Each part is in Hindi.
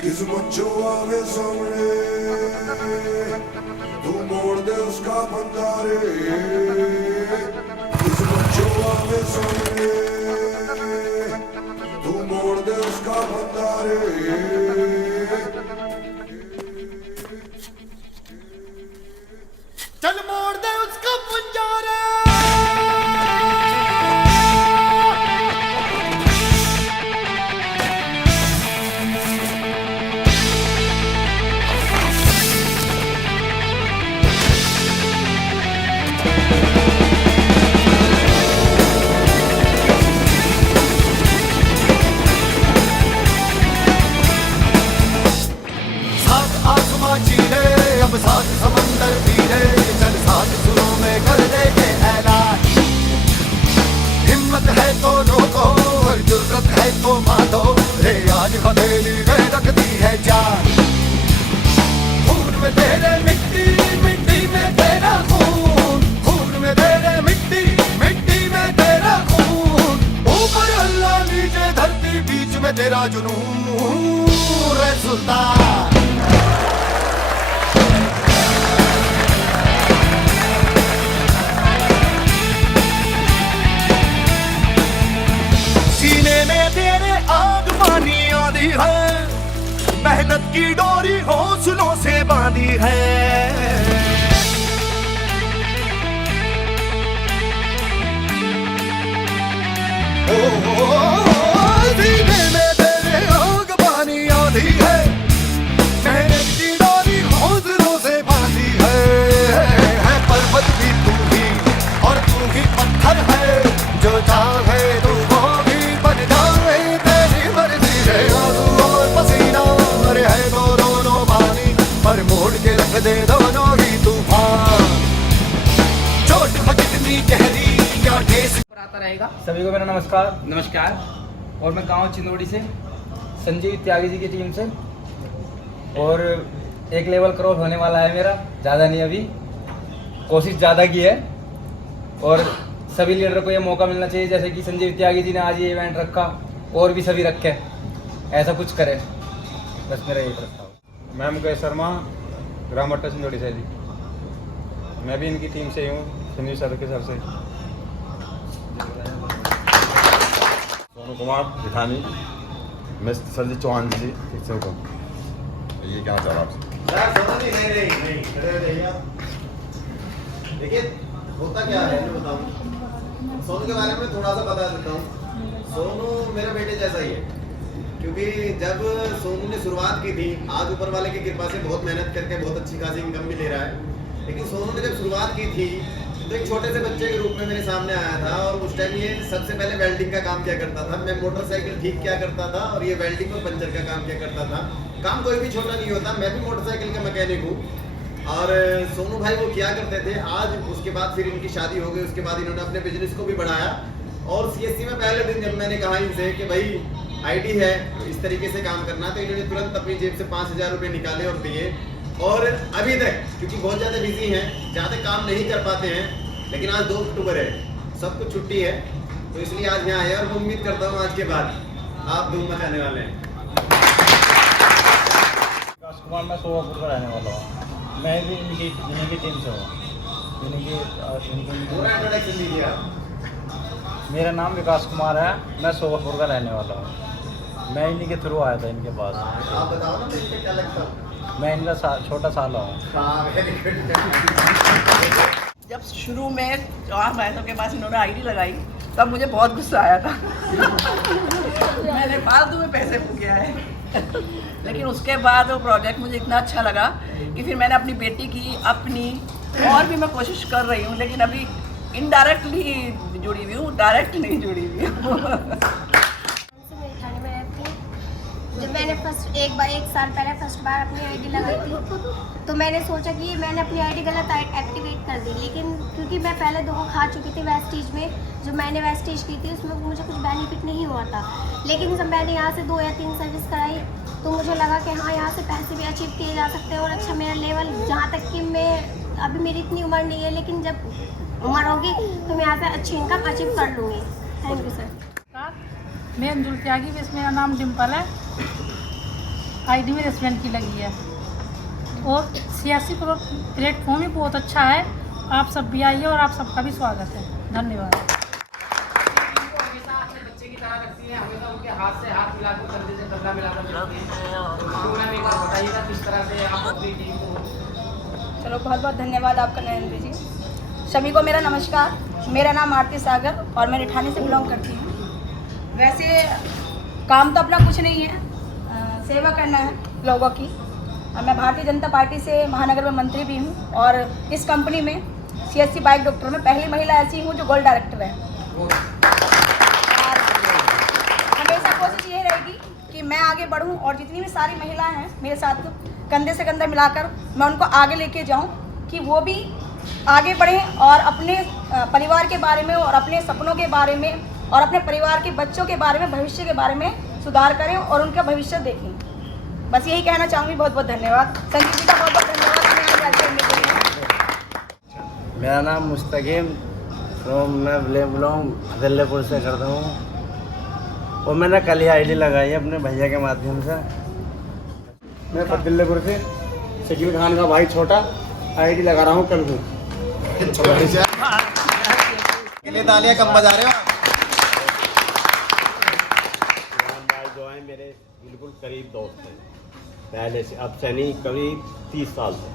किस्मत जो आवे सामने तू मोड़ दे उसका बंदा रे। किस्मत जो आवे सामने तू मोड़ दे उसका बंदा रे। चल मोड़ दे उसका पंजारा। सात आसमां चीरे अब सात समंदर पीरे, चल सात सुरों में कर दे के ऐलान। हिम्मत है तो रोको और जुर्रत है तो मारो, रे आज हथेली में रखती है जान। खून में तेरे मिट्टी, मिट्टी में तेरा खून, खून में तेरे मिट्टी, मिट्टी में तेरा खून। ऊपर अल्लाह नीचे धरती बीच में तेरा जुनून, रे सुल्तान। सीने में तेरे आग पानी आधी है, मेहनत की डोरी हौसलों से बांधी है। सीने में तेरे आग पानी आधी है, मेहनत की डोरी हौसलों से बांधी है। पर्वत भी तू ही और तू ही पत्थर है, जो चाहे तू वो भी बन जाए। तेरी मर्जी है आंसू और पसीना, अरे है तो दोनों पानी, पर मोड़ के रख दे दोनों ही तूफान। चोट हो कितनी गहरी क्या ठेस आता रहेगा। सभी को मेरा नमस्कार। नमस्कार। और मैं गांव चिंदोड़ी से संजीव त्यागी जी की टीम से, और एक लेवल क्रॉस होने वाला है मेरा, ज़्यादा नहीं, अभी कोशिश ज़्यादा की है। और सभी लीडर को ये मौका मिलना चाहिए, जैसे कि संजीव त्यागी जी ने आज ये इवेंट रखा, और भी सभी रखे, ऐसा कुछ करें, बस मेरा यही प्रस्ताव। मैं मुकेश शर्मा, ग्राम अट्टा चिंदोड़ी से जी। मैं भी इनकी टीम से ही हूँ, संजीव सर के सर से। सोनू कुमार भिठानी, मैं सरजीत चौहान जी ठीक से हुक्म। ये क्या चाह रहा आपसे? देखिए होता क्या है मैं बताऊं, सोनू के बारे में थोड़ा सा बता देता हूँ। सोनू मेरे बेटे जैसा ही है, क्योंकि जब सोनू ने शुरुआत की थी, आज ऊपर वाले की कृपा से बहुत मेहनत करके बहुत अच्छी खासी इनकम भी ले रहा है। लेकिन सोनू ने जब शुरुआत की थी तो एक छोटे से बच्चे के रूप में मेरे सामने आया था, और उस टाइम ये सबसे पहले वेल्डिंग का काम किया करता था। मैं मोटरसाइकिल ठीक किया करता था और ये वेल्डिंग और पंचर का काम किया करता था। काम कोई भी छोटा नहीं होता, मैं भी मोटरसाइकिल का मैकेनिक हूँ। और सोनू भाई वो किया करते थे। आज उसके बाद फिर इनकी शादी हो गई, उसके बाद इन्होंने अपने बिजनेस को भी बढ़ाया। और सीएससी में पहले दिन जब मैंने कहा इनसे कि भाई आईडी है इस तरीके से काम करना, तो इन्होंने तुरंत अपनी जेब से 5,000 रुपये निकाले और दिए। और अभी तक क्योंकि बहुत ज़्यादा बिजी हैं, ज़्यादा काम नहीं कर पाते हैं, लेकिन आज 2 अक्टूबर है, सब कुछ छुट्टी है, तो इसलिए आज यहाँ आए। और मैं उम्मीद करता हूँ आज के बाद आप धूम मचाने वाले हैं। विकास कुमार, मैं सोहापुर का रहने वाला हूँ। मैं भी इन्हीं की टीम से हूँ। पूरा इंट्रोडक्शन दीजिए आप। मेरा नाम विकास कुमार है, मैं सोहापुर का रहने वाला हूँ। मैं इन्हीं के थ्रू आया था इनके पास। आप बताओ ना मुझे क्या लगता है। मैं इनका छोटा साला हूँ। हाँ वेरी गुड। जब शुरू में 4 महीनों के बाद इन्होंने आईडी लगाई, तब मुझे बहुत गुस्सा आया था। मैंने फालतू में पैसे फूके आए। लेकिन उसके बाद वो प्रोजेक्ट मुझे इतना अच्छा लगा कि फिर मैंने अपनी बेटी की, अपनी, और भी मैं कोशिश कर रही हूँ, लेकिन अभी इनडायरेक्टली जुड़ी हुई हूँ, डायरेक्ट नहीं जुड़ी हुई हूँ। जब मैंने एक साल पहले फर्स्ट बार अपनी आईडी लगाई थी, तो मैंने सोचा कि मैंने अपनी आईडी गलत एक्टिवेट कर दी। लेकिन क्योंकि मैं पहले 2 खा चुकी थी वेस्टीज में, जो मैंने वेस्टीज की थी उसमें मुझे कुछ बेनिफिट नहीं हुआ था। लेकिन जब मैंने यहाँ से 2 या 3 सर्विस कराई, तो मुझे लगा कि हाँ, यहाँ से पैसे भी अचीव किए जा सकते हैं। और अच्छा मेरा लेवल, जहाँ तक कि मैं अभी मेरी इतनी उम्र नहीं है, लेकिन जब उम्र होगी तो मैं यहाँ से अच्छी इनकम अचीव कर लूँगी। Thank you sir. मैं अंजुल त्यागी, जिस मेरा नाम डिम्पल है। आईडी में रेस्टोरेंट की लगी है और सियासी प्लेटफॉर्म भी बहुत अच्छा है। आप सब भी आइए और आप सबका भी स्वागत है। धन्यवाद। हमेशा अपने बच्चे की तरह रखती है, हमेशा उनके हाथ से हाथ मिलाकर, कंधे से कंधा मिलाकर रखती है। तो मैम एक बार बताइएगा किस तरह से आप अपनी टीम को। चलो, बहुत बहुत धन्यवाद आपका नरेंद्र जी। सभी को मेरा नमस्कार। मेरा नाम आरती सागर और मैं रिठानी से बिलोंग करती हूँ। वैसे काम तो अपना कुछ नहीं है, सेवा करना है लोगों की। मैं भारतीय जनता पार्टी से महानगर में मंत्री भी हूँ और इस कंपनी में CSC बाइक डॉक्टर में पहली महिला ऐसी हूँ जो गोल्ड डायरेक्टर है। और हमेशा कोशिश ये रहेगी कि मैं आगे बढ़ूँ और जितनी भी सारी महिलाएं हैं मेरे साथ कंधे से कंधा मिलाकर मैं उनको आगे लेके जाऊँ कि वो भी आगे बढ़ें और अपने परिवार के बारे में और अपने सपनों के बारे में और अपने परिवार के बच्चों के बारे में, भविष्य के बारे में सुधार करें और उनका भविष्य देखें। बस यही कहना चाहूँगी। बहुत बहुत धन्यवाद। संजीव जी का बहुत बहुत धन्यवाद हमें आज याद करने के लिए। मेरा नाम मुस्तकीम मैं बिलोंग दिल्लीपुर से करता हूँ और मैंने कल ही आईडी लगाई है अपने भैया के माध्यम से। मैं दिल्लीपुर से शकील खान का भाई छोटा आईडी लगा रहा हूँ कल को। कितनी तालियां कम बजा रहे हो? भाई जो है मेरे बिल्कुल करीब दोस्त हैं, पहले से, अब से नहीं, करीब 30 साल से।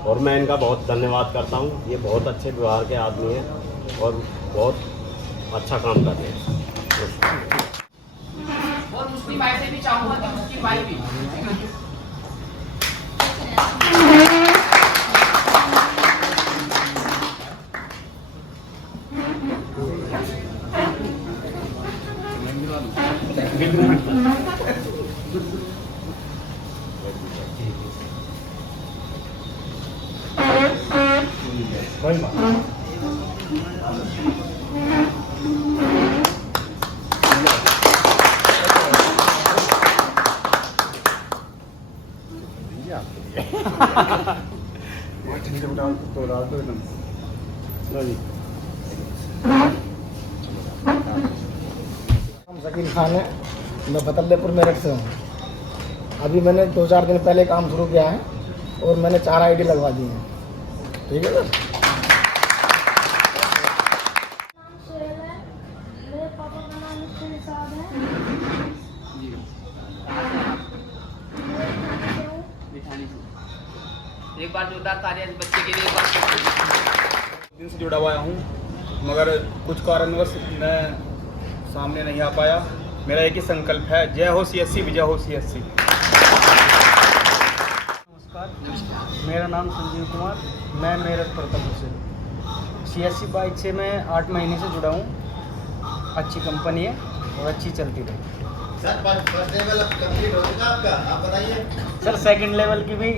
और मैं इनका बहुत धन्यवाद करता हूँ। ये बहुत अच्छे व्यवहार के आदमी हैं और बहुत अच्छा काम कर रहे हैं। और मुस्लिम भाई से भी चाहूँगा कि मुस्लिम भाई भी शकील खान है, मैं फतेहपुर मेरठ से हूँ। अभी मैंने 2-4 दिन पहले काम शुरू किया है और मैंने 4 आईडी लगवा दी हैं। ठीक है सर। मेरे पापा का नाम साहब है। एक बार जोरदार तालियां इस बच्चे के लिए एक बार। दिन से जुड़ा हुआ हूँ मगर कुछ कारणवश मैं सामने नहीं आ पाया। मेरा एक ही संकल्प है, जय हो CSC, विजय हो CSC। नमस्कार, मेरा नाम संजीव कुमार, मैं मेरठ प्रतापपुर से। CSC बाइक से मैं 8 महीने से जुड़ा हूँ। अच्छी कंपनी है और अच्छी चलती रही। सर फर्स्ट लेवल कंप्लीट हो चुका आपका, आप बताइए। सर सेकंड लेवल की भी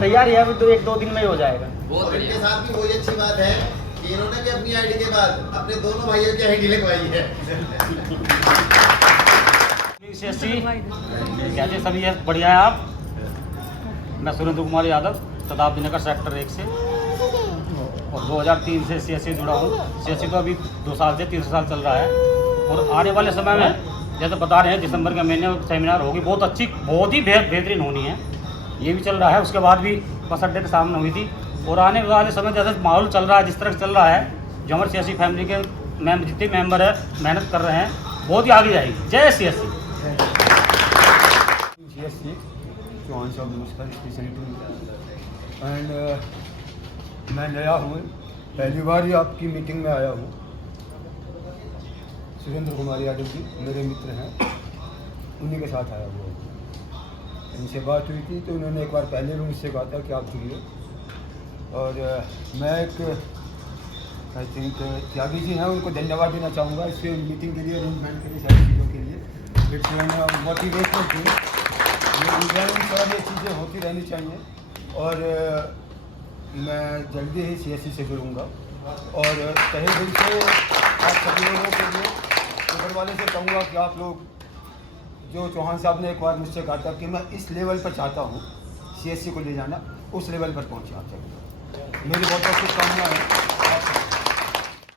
तैयारी है, अभी तो 1-2 दिन में ही हो जाएगा। और इनके साथ भी वही अच्छी बात है कि इन्होंने भी अपनी आईडी के बाद अपने दोनों भाइयों की आईडी लगवाई है। CSC कैसे सभी है? बढ़िया है आप? मैं सुरेंद्र कुमार यादव, शताब्दी नगर सेक्टर 1 से और 2003 से CSC जुड़ा हूँ। CSC तो अभी 2 साल से 3 साल चल रहा है और आने वाले समय में जैसे बता रहे हैं दिसंबर के महीने में सेमिनार होगी, बहुत अच्छी, बहुत ही बेहतरीन होनी है। ये भी चल रहा है, उसके बाद भी बस अड्डे के सामने हुई थी और आने वाले समय जैसे माहौल चल रहा है, जिस तरह से चल रहा है, जो हमारे CSC फैमिली के जितने मेंबर हैं मेहनत कर रहे हैं, बहुत ही आगे जाएगी। जय CSC। CSC चौहान साहब नमस्कार, स्पेशलिटी एंड मैं नया हूँ, पहली बार ही आपकी मीटिंग में आया हूँ। सुरेंद्र कुमार यादव जी मेरे मित्र हैं, उन्हीं के साथ आया हुआ हूँ। इनसे बात हुई थी तो उन्होंने एक बार पहले भी मुझसे कहा था कि आप जुड़िए और मैं एक आई थिंक त्यागी जी हैं, उनको धन्यवाद देना चाहूँगा इस मीटिंग के लिए, अरेंजमेंट के लिए, सारी चीज़ों के लिए। इट्स मोटिवेशनल थी। ये चीज़ें होती रहनी चाहिए और मैं जल्दी ही CSC से जुड़ूँगा और तहे दिल से आप सभी लोगों के लिए ऊपर वाले से कहूँगा कि आप लोग, जो चौहान साहब ने एक बार मुझसे कहा था कि मैं इस लेवल पर चाहता हूँ CSC को ले जाना, उस लेवल पर पहुँचना चाहिए। मेरी बहुत बहुत शुभकामनाएं हैं।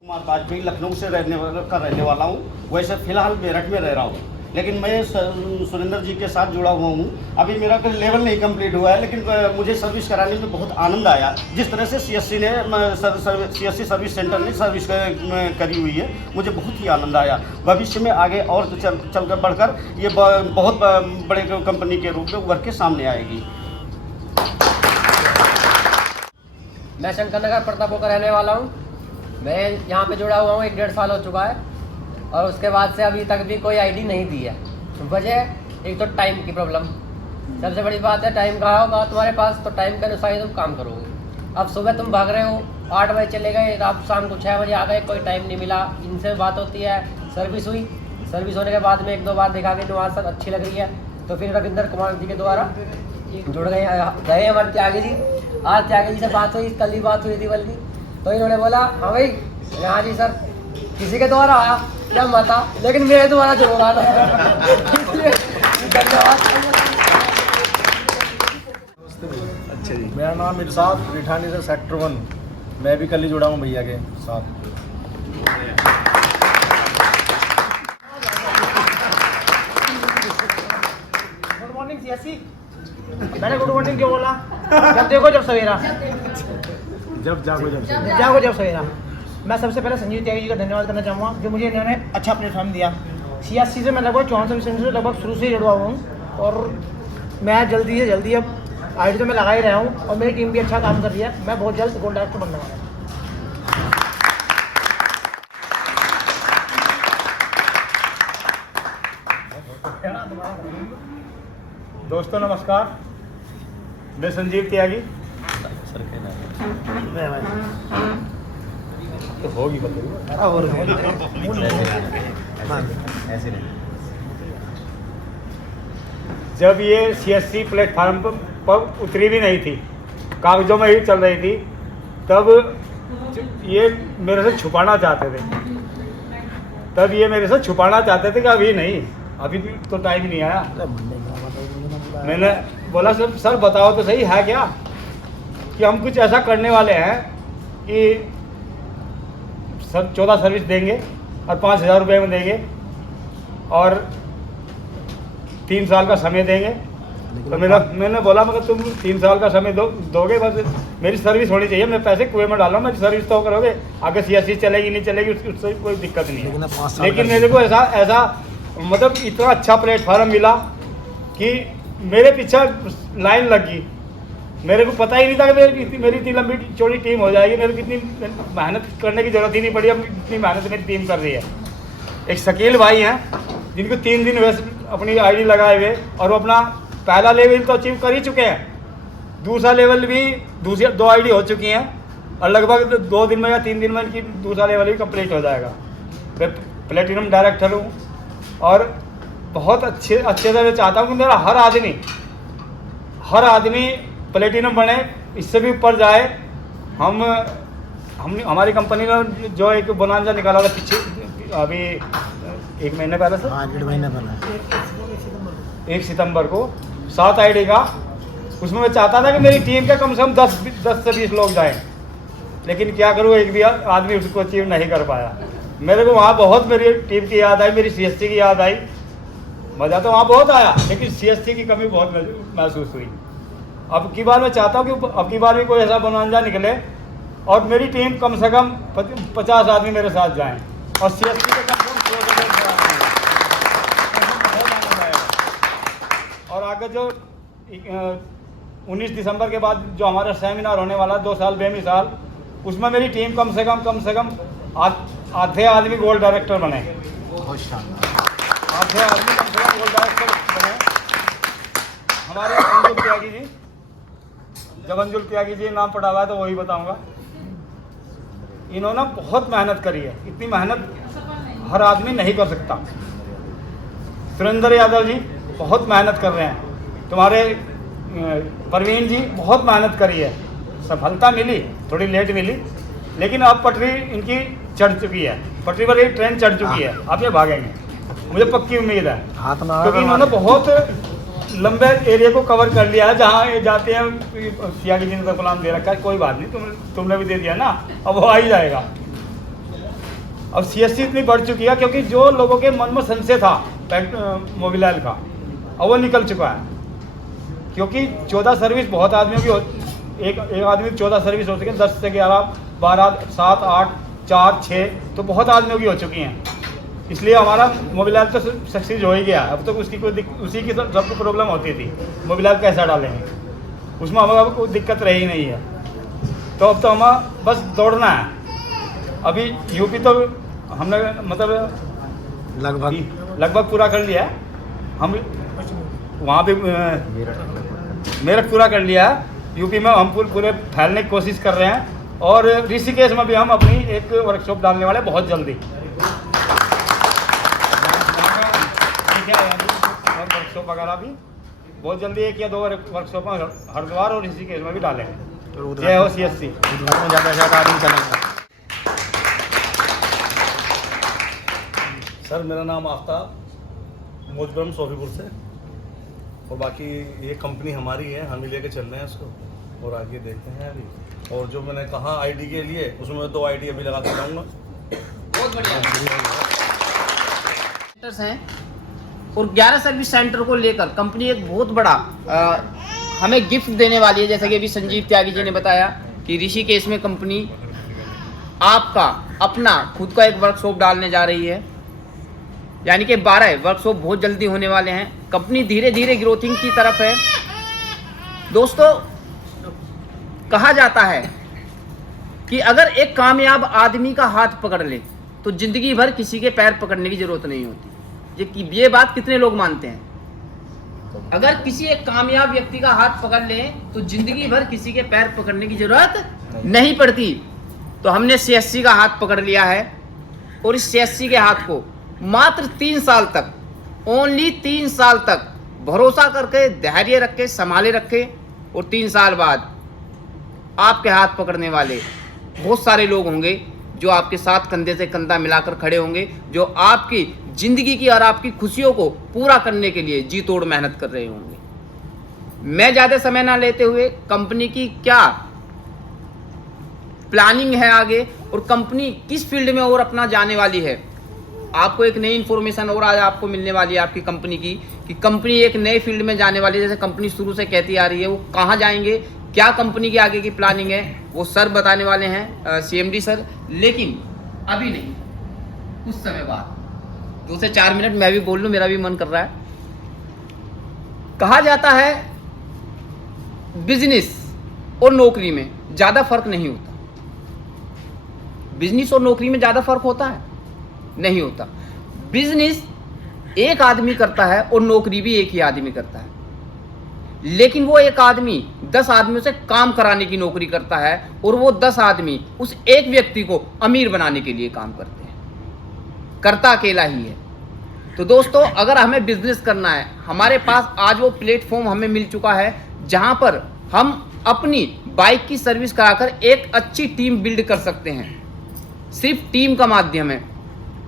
कुमार वाजपेयी लखनऊ से रहने वाला हूँ, वैसे फ़िलहाल मेरठ में रह रहा हूँ। लेकिन मैं सुरेंद्र जी के साथ जुड़ा हुआ हूँ। अभी मेरा कोई लेवल नहीं कंप्लीट हुआ है, लेकिन मुझे सर्विस कराने में बहुत आनंद आया। जिस तरह से CSC ने CSC सर्विस सेंटर ने सर्विस करी हुई है, मुझे बहुत ही आनंद आया। भविष्य में आगे और चल कर बढ़कर ये बहुत बड़े कंपनी के रूप में उभर के सामने आएगी। मैं शंकर नगर प्रतापपुर का रहने वाला हूँ। मैं यहाँ पे जुड़ा हुआ हूँ 1-1.5 साल हो चुका है, और उसके बाद से अभी तक भी कोई आईडी नहीं दी है। वजह एक तो टाइम की प्रॉब्लम, सबसे बड़ी बात है। टाइम कहाँ होगा तुम्हारे पास, तो टाइम के अनुसार ही तुम काम करोगे। अब सुबह तुम भाग रहे हो, 8 बजे चले गए, आप शाम को 6 बजे आ गए, कोई टाइम नहीं मिला। इनसे बात होती है, सर्विस हुई, सर्विस होने के बाद में 1-2 बार देखा कि नवाज सर अच्छी लग रही है, तो फिर रविंदर कुमार जी के द्वारा जुड़ गए हमारे त्यागी जी। आज त्यागी जी से बात हुई, कल ही बात हुई थी बल्कि, तो इन्होंने बोला हाँ भाई हाँ जी सर, किसी के द्वारा आया क्या मता, लेकिन मेरे द्वारा जरूर आना है। इसलिए धन्यवाद। अच्छा जी, मेरा नाम इरशाद रिठानी से सेक्टर 1। मैं भी कल ही जुड़ा हूँ भैया के साथ। Good morning CSC। मैंने गुड मॉर्निंग क्यों बोला? जब देखो जब सवेरा, जागो जब सवेरा। मैं सबसे पहले संजीव त्यागी जी का धन्यवाद करना चाहूँगा, जो मुझे इन्होंने अच्छा प्लेटफॉर्म दिया। CSC से मैं लगभग 64 से लगभग शुरू से जुड़ा हुआ हूँ, और मैं जल्दी से जल्दी अब आईडी तो मैं लगा ही रहा हूँ, और मेरी टीम भी अच्छा काम कर रही है। मैं बहुत जल्द गोल्ड डायरेक्टर बनने वाला हूँ। दोस्तों नमस्कार, मैं संजीव त्यागी। तो होगी जब ये CSC प्लेटफार्म पर उतरी भी नहीं थी, कागजों में ही चल रही थी, तब ये मेरे से छुपाना चाहते थे कि अभी नहीं, अभी तो टाइम ही नहीं आया। मैंने बोला सर बताओ तो सही है क्या, कि हम कुछ ऐसा करने वाले हैं कि 14 सर्विस देंगे और 5,000 रुपये में देंगे, और 3 साल का समय देंगे। तो मैंने बोला मगर तुम 3 साल का समय दोगे, बस मेरी सर्विस होनी चाहिए। मैं पैसे कुएं में डालूँ, मेरी सर्विस तो करोगे, आगे CSC चलेगी नहीं चलेगी उससे कोई दिक्कत नहीं है। लेकिन मेरे को ऐसा मतलब इतना अच्छा प्लेटफार्म मिला कि मेरे पीछे लाइन लग गई। मेरे को पता ही नहीं था कि मेरी इतनी लंबी चौड़ी टीम हो जाएगी। मेरे को इतनी मेहनत करने की ज़रूरत ही नहीं पड़ी, अब इतनी मेहनत मेरी टीम कर रही है। एक शकील भाई हैं जिनको 3 दिन वैसे अपनी आईडी लगाए हुए, और वो अपना पहला लेवल तो अचीव कर ही चुके हैं, दूसरा लेवल भी 2 आईडी हो चुकी हैं, और लगभग 2 दिन में या 3 दिन में इनकी दूसरा लेवल भी कंप्लीट हो जाएगा। मैं प्लेटिनम डायरेक्टर हूँ, और बहुत अच्छे से मैं चाहता हूँ कि मेरा हर आदमी प्लेटिनम बने, इससे भी ऊपर जाए। हमारी कंपनी ने जो एक बोनांजा निकाला था पीछे, अभी 1 महीने पहले से, 1 महीने पहले 1 सितंबर को 7 आईडी का, उसमें मैं चाहता था कि मेरी टीम के कम से कम 10 से 20 लोग जाएं, लेकिन क्या करूँ, एक भी आदमी उसको अचीव नहीं कर पाया। मेरे को वहाँ बहुत मेरी टीम की याद आई, मेरी CSC की याद आई। मज़ा तो वहाँ बहुत आया, लेकिन CSC की कमी बहुत महसूस हुई। अब की बार मैं चाहता हूँ कि अब की बार भी कोई ऐसा बोनांजा निकले, और मेरी टीम कम से कम 50 आदमी मेरे साथ जाएं, और CSC के कम से कम 100 और आगे जो 19 दिसंबर के बाद जो हमारा सेमिनार होने वाला 2 साल बेमिसाल, उसमें मेरी टीम कम से कम आधे आदमी गोल्ड डायरेक्टर बने। आधे आदमी कम से कम गोल्ड डायरेक्टर बने। हमारे अंजुल त्यागी जी, जब अंजुल त्यागी जी नाम पड़ा हुआ है तो वही बताऊंगा। इन्होंने बहुत मेहनत करी है, इतनी मेहनत हर आदमी नहीं कर सकता। सुरेंद्र यादव जी बहुत मेहनत कर रहे हैं, तुम्हारे परवीन जी बहुत मेहनत करी है, सफलता मिली, थोड़ी लेट मिली, लेकिन अब पटरी इनकी चढ़ चुकी है, पटरी पर एक ट्रेन चढ़ चुकी है, अब ये भागेंगे, मुझे पक्की उम्मीद है, क्योंकि इन्होंने बहुत लंबे एरिया को कवर कर लिया है। जहाँ ये जाते हैं त्यागी जी ने तो प्लान दे रखा है, कोई बात नहीं, तुमने भी दे दिया ना, अब वो आ ही जाएगा। अब CSC इतनी बढ़ चुकी है, क्योंकि जो लोगों के मन में संशय था मोबिलाइल का, और वो निकल चुका है। क्योंकि 14 सर्विस बहुत आदमियों की एक आदमी की 14 सर्विस हो सके, 10 से 11 12 7 8 4 6 तो बहुत आदमियों की हो चुकी हैं। इसलिए हमारा मोबिलाइल तो सक्सेस हो ही गया। अब तक उसकी उसी की सबको प्रॉब्लम होती थी, मोबिलाइल कैसा डालेंगे, उसमें हमारा कोई दिक्कत रही नहीं है। तो अब तो हमें बस दौड़ना है। अभी यूपी तो हमने मतलब लगभग पूरा कर लिया है। हम वहाँ पे मेरठ पूरा कर लिया है। यूपी में हम पूरे फैलने की कोशिश कर रहे हैं, और ऋषिकेश में भी हम अपनी एक वर्कशॉप डालने वाले बहुत जल्दी। वर्कशॉप वगैरह भी बहुत जल्दी 1 या 2 वर्कशॉप हरिद्वार और ऋषिकेश में भी डालेंगे। जय हो CSC। सर मेरा नाम आफ्ताब, मोजगरम सोफीपुर से, और बाकी ये कंपनी हमारी है, हम ही लेके चल रहे हैं इसको और आगे देखते हैं अभी। और जो मैंने कहा आईडी के लिए, उसमें 2 आईडी अभी लगा के जाऊँगा। बहुत बढ़िया हैं, और 11 सर्विस सेंटर को लेकर कंपनी एक बहुत बड़ा हमें गिफ्ट देने वाली है। जैसा कि अभी संजीव त्यागी जी ने बताया कि ऋषिकेश में कंपनी आपका अपना खुद का एक वर्कशॉप डालने जा रही है, यानी कि 12 वर्कशॉप बहुत जल्दी होने वाले हैं। कंपनी धीरे धीरे ग्रोथिंग की तरफ है। दोस्तों, कहा जाता है कि अगर एक कामयाब आदमी का हाथ पकड़ ले तो जिंदगी भर किसी के पैर पकड़ने की जरूरत नहीं होती। ये बात कितने लोग मानते हैं? अगर किसी एक कामयाब व्यक्ति का हाथ पकड़ ले तो जिंदगी भर किसी के पैर पकड़ने की जरूरत नहीं पड़ती। तो हमने CSC का हाथ पकड़ लिया है, और इस CSC के हाथ को मात्र 3 साल तक, ओनली 3 साल तक भरोसा करके, धैर्य रख के, संभाले रखे, और 3 साल बाद आपके हाथ पकड़ने वाले बहुत सारे लोग होंगे जो आपके साथ कंधे से कंधा मिलाकर खड़े होंगे, जो आपकी जिंदगी की और आपकी खुशियों को पूरा करने के लिए जी तोड़ मेहनत कर रहे होंगे। मैं ज़्यादा समय ना लेते हुए कंपनी की क्या प्लानिंग है आगे, और कंपनी किस फील्ड में और अपना जाने वाली है, आपको एक नई इन्फॉर्मेशन और आज आपको मिलने वाली है आपकी कंपनी की, कि कंपनी एक नए फील्ड में जाने वाली है। जैसे कंपनी शुरू से कहती आ रही है, वो कहाँ जाएंगे, क्या कंपनी की आगे की प्लानिंग है, वो सर बताने वाले हैं, CMD सर। लेकिन अभी नहीं, कुछ समय बाद 2 से 4 मिनट मैं भी बोल लूँ, मेरा भी मन कर रहा है। कहा जाता है बिजनेस और नौकरी में ज़्यादा फर्क नहीं होता। बिजनेस और नौकरी में ज़्यादा फर्क होता है? नहीं होता। बिजनेस एक आदमी करता है और नौकरी भी एक ही आदमी करता है, लेकिन वो एक आदमी 10 आदमियों से काम कराने की नौकरी करता है, और वो 10 आदमी उस एक व्यक्ति को अमीर बनाने के लिए काम करते हैं। करता अकेला ही है। तो दोस्तों, अगर हमें बिजनेस करना है, हमारे पास आज वो प्लेटफॉर्म हमें मिल चुका है जहां पर हम अपनी बाइक की सर्विस कराकर एक अच्छी टीम बिल्ड कर सकते हैं। सिर्फ टीम का माध्यम है।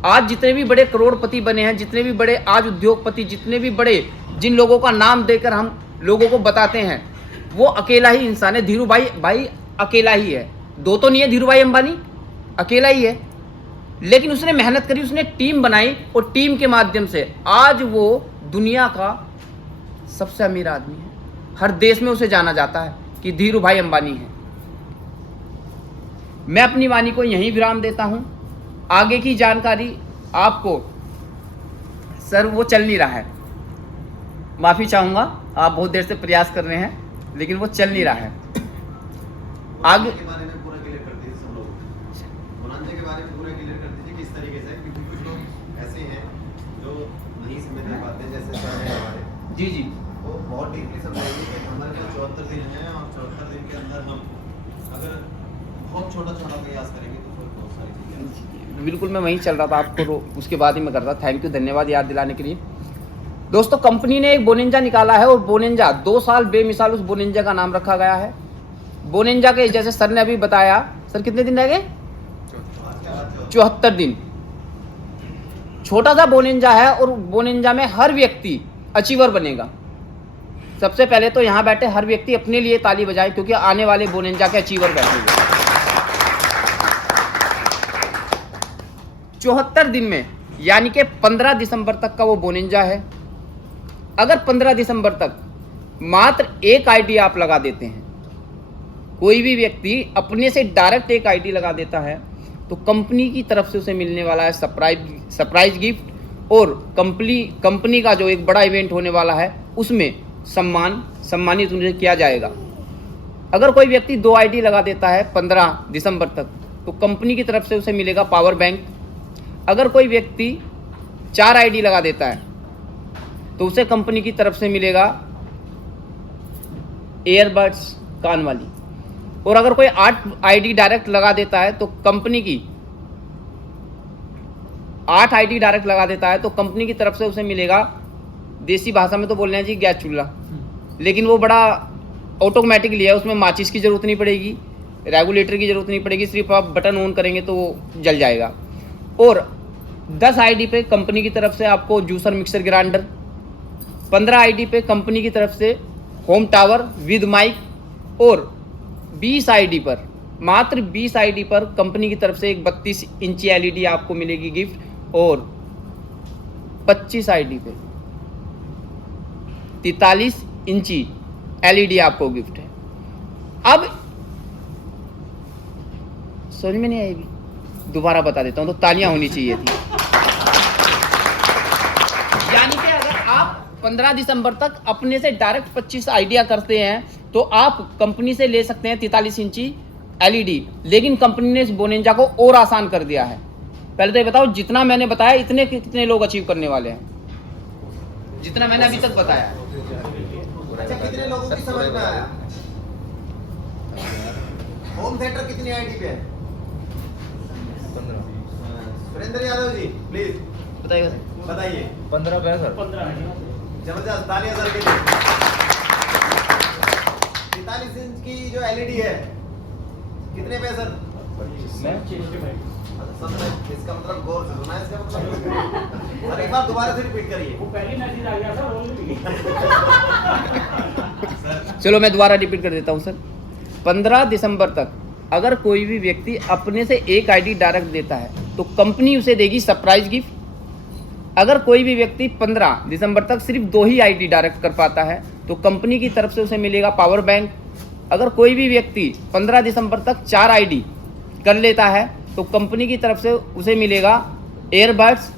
आज जितने भी बड़े करोड़पति बने हैं, जितने भी बड़े आज उद्योगपति, जितने भी बड़े जिन लोगों का नाम देकर हम लोगों को बताते हैं, वो अकेला ही इंसान है। धीरू भाई अकेला ही है। 2 तो नहीं है, धीरू भाई अंबानी अकेला ही है, लेकिन उसने मेहनत करी, उसने टीम बनाई, और टीम के माध्यम से आज वो दुनिया का सबसे अमीर आदमी है। हर देश में उसे जाना जाता है कि धीरू भाई अंबानी है। मैं अपनी वाणी को यहीं विराम देता हूं। आगे की जानकारी आपको, सर वो चल नहीं रहा है, माफ़ी चाहूँगा, आप बहुत देर से प्रयास कर रहे हैं लेकिन वो चल नहीं रहा है। आगे के बारे में पूरा क्लियर कर दीजिए सब लोग। मुनांजे के बारे में पूरा क्लियर कर दीजिए किस तरीके से, क्योंकि कुछ लोग ऐसे हैं जो नहीं समझ पाते, जैसे सर है हमारे। जी वो बहुत डीपली समझाएंगे कि हमारे पास 74 दिन है, और 74 दिन के अंदर हम अगर बहुत छोटा छोटा प्रयास करेंगे तो फिर बहुत सारी चीज़ें। बिल्कुल, मैं वहीं चल रहा था, आपको उसके बाद ही मैं कर रहा था। थैंक यू, धन्यवाद याद दिलाने के लिए। दोस्तों, कंपनी ने एक बोनेंजा निकाला है, और बोनेंजा 2 साल बेमिसाल उस बोनेंजा का नाम रखा गया है। बोनेंजा के जैसे सर ने अभी बताया, सर कितने दिन रह गए? 74 दिन। छोटा सा बोनेंजा है, और बोनेंजा में हर व्यक्ति अचीवर बनेगा। सबसे पहले तो यहाँ बैठे हर व्यक्ति अपने लिए ताली बजाए, क्योंकि आने वाले बोनेंजा के अचीवर बैठेंगे। 74 दिन में यानी कि 15 दिसंबर तक का वो बोनिंजा है। अगर 15 दिसंबर तक मात्र एक आईडी आप लगा देते हैं, कोई भी व्यक्ति अपने से डायरेक्ट एक आईडी लगा देता है, तो कंपनी की तरफ से उसे मिलने वाला है सरप्राइज गिफ्ट, और कंपनी का जो एक बड़ा इवेंट होने वाला है उसमें सम्मानित उन्हें किया जाएगा। अगर कोई व्यक्ति 2 आईडी लगा देता है 15 दिसंबर तक, तो कंपनी की तरफ से उसे मिलेगा पावर बैंक। अगर कोई व्यक्ति 4 आईडी लगा देता है तो उसे कंपनी की तरफ से मिलेगा एयरबड्स कान वाली। और अगर कोई 8 आईडी डायरेक्ट लगा देता है तो कंपनी की 8 आईडी डायरेक्ट लगा देता है तो कंपनी की तरफ से उसे मिलेगा, देसी भाषा में तो बोल रहे हैं जी, गैस चूल्हा, लेकिन वो बड़ा ऑटोमेटिकली है, उसमें माचिस की ज़रूरत नहीं पड़ेगी, रेगुलेटर की ज़रूरत नहीं पड़ेगी, सिर्फ आप बटन ऑन करेंगे तो वो जल जाएगा। और 10 आईडी पे कंपनी की तरफ से आपको जूसर मिक्सर ग्राइंडर, 15 आईडी पे कंपनी की तरफ से होम टावर विद माइक, और 20 आईडी पर, मात्र 20 आईडी पर कंपनी की तरफ से एक 32 इंची एलईडी आपको मिलेगी गिफ्ट, और 25 आईडी पे 43 इंची एलईडी आपको गिफ्ट है। अब समझ में नहीं आएगी, दोबारा बता देता हूं, तो तालियां होनी चाहिए थी। यानी कि अगर आप 15 दिसंबर तक अपने से डायरेक्ट 25 आइडिया करते हैं तो आप कंपनी से ले सकते हैं 43 इंची एलईडी, लेकिन कंपनी ने इस बोनेंजा को और आसान कर दिया है। पहले तो ये बताओ, जितना मैंने बताया इतने कितने लोग अचीव करने वाले हैं, जितना मैंने अभी तक बताया? अच्छा, कितने लोगों की समझ में आया? होम थिएटर कितनी आईडी पे है? 15। सुरेंद्र यादव जी प्लीज बताइए। 15 पे है सर। जबरदस्त, तालियां सर के लिए। 43 इंच की जो एलईडी है कितने पे है सर? 25। इसका मतलब गौर से सुना है, इसका मतलब और एक बार दोबारा से रिपीट करिए। वो पहली मैसेज आ गया सर। चलो मैं दोबारा रिपीट कर देता हूं सर। 15 दिसंबर तक अगर कोई भी व्यक्ति अपने से एक आईडी डायरेक्ट देता है तो कंपनी उसे देगी सरप्राइज गिफ्ट। अगर कोई भी व्यक्ति 15 दिसंबर तक सिर्फ 2 ही आईडी डायरेक्ट कर पाता है तो कंपनी की तरफ से उसे मिलेगा पावर बैंक। अगर कोई भी व्यक्ति 15 दिसंबर तक 4 आईडी कर लेता है तो कंपनी की तरफ से उसे मिलेगा एयरबड्स।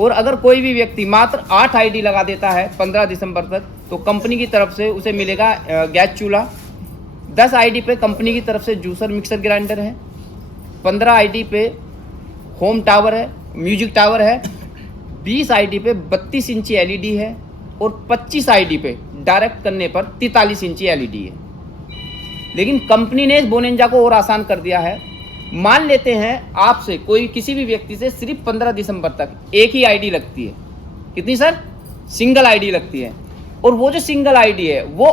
और अगर कोई भी व्यक्ति मात्र 8 आईडी लगा देता है 15 दिसंबर तक तो कंपनी की तरफ से उसे मिलेगा गैस चूल्हा। 10 आईडी पे कंपनी की तरफ से जूसर मिक्सर ग्राइंडर है। 15 आईडी पे होम टावर है, म्यूजिक टावर है। 20 आईडी पे 32 इंची एलईडी है और 25 आईडी पे डायरेक्ट करने पर 43 इंची एलईडी है। लेकिन कंपनी ने इस बोनेंजा को और आसान कर दिया है। मान लेते हैं आपसे कोई किसी भी व्यक्ति से सिर्फ 15 दिसंबर तक एक ही आईडी लगती है। कितनी सर? सिंगल आईडी लगती है। और वो जो सिंगल आईडी है वो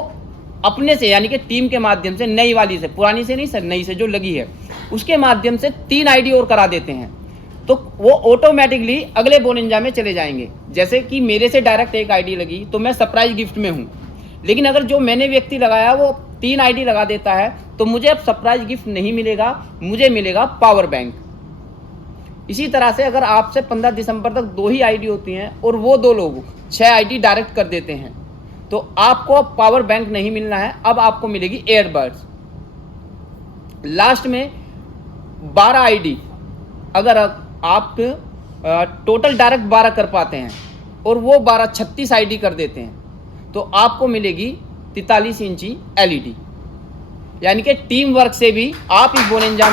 अपने से यानी कि टीम के माध्यम से, नई वाली से, पुरानी से नहीं सर, नई से जो लगी है उसके माध्यम से 3 आईडी और करा देते हैं तो वो ऑटोमेटिकली अगले बोनेंजा में चले जाएंगे। जैसे कि मेरे से डायरेक्ट एक आईडी लगी तो मैं सरप्राइज गिफ्ट में हूँ, लेकिन अगर जो मैंने व्यक्ति लगाया वो 3 आईडी लगा देता है तो मुझे अब सरप्राइज गिफ्ट नहीं मिलेगा, मुझे मिलेगा पावर बैंक। इसी तरह से अगर आपसे 15 दिसंबर तक 2 ही आईडी होती हैं और वो 2 लोग 6 आईडी डायरेक्ट कर देते हैं तो आपको अब पावर बैंक नहीं मिलना है, अब आपको मिलेगी एयरबड्स। लास्ट में 12 आईडी अगर आप टोटल डायरेक्ट 12 कर पाते हैं और वो 12 36 आईडी कर देते हैं तो आपको मिलेगी 43 इंची एलईडी। यानी कि टीम वर्क से भी आप इस बोनेंजा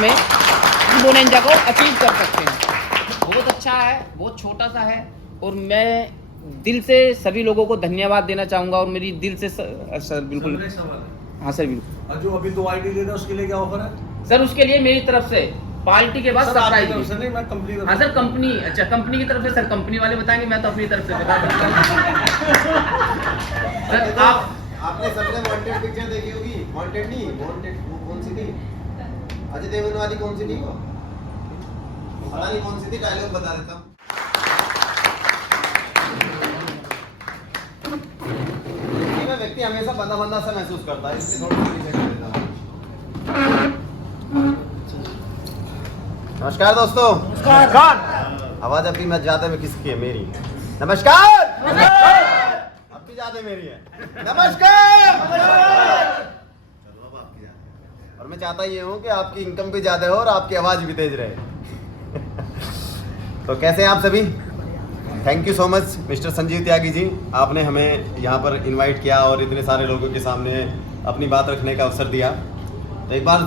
को अचीव कर सकते हैं। बहुत अच्छा है, बहुत छोटा सा है और मैं दिल से सभी लोगों को धन्यवाद देना चाहूँगा और मेरी दिल से सर बिल्कुल। हाँ सर बिल्कुल। जो अभी 2 आईडी दे रहा है उसके लिए क्या ऑफर है सर? उसके लिए मेरी तरफ से पार्टी के बाद सरप्राइज। हाँ सर कंपनी, अच्छा कंपनी की तरफ से सर, कंपनी वाले बताएंगे, मैं तो अपनी तरफ से बता सकता हूँ। सर आपने सबने वांटेड पिक्चर देखी होगी। वांटेड नहीं, वांटेड कौन सी थी? अजय देवगन वाली कौन सी थी वो? पता नहीं कौन सी थी, डायलॉग बता देता हूँ। व्यक्ति हमेशा बंदा सा महसूस करता है, इसलिए थोड़ा देता हूं। नमस्कार दोस्तों। नमस्कार। आवाज अभी मैं ज्यादा में किसकी है? मेरी। नमस्कार। अब भी ज्यादा मेरी है। नमस्कार। चलो अब आपकी ज्यादा है। और मैं चाहता ये हूँ कि आपकी इनकम भी ज्यादा हो और आपकी आवाज भी तेज रहे। तो कैसे हैं आप सभी? Thank you so much mister Sanjeev Tyagi ji, आपने हमें यहाँ पर इनवाइट किया और इतने सारे लोगों के सामने अपनी बात रखने का अवसर दिया। तो एक बार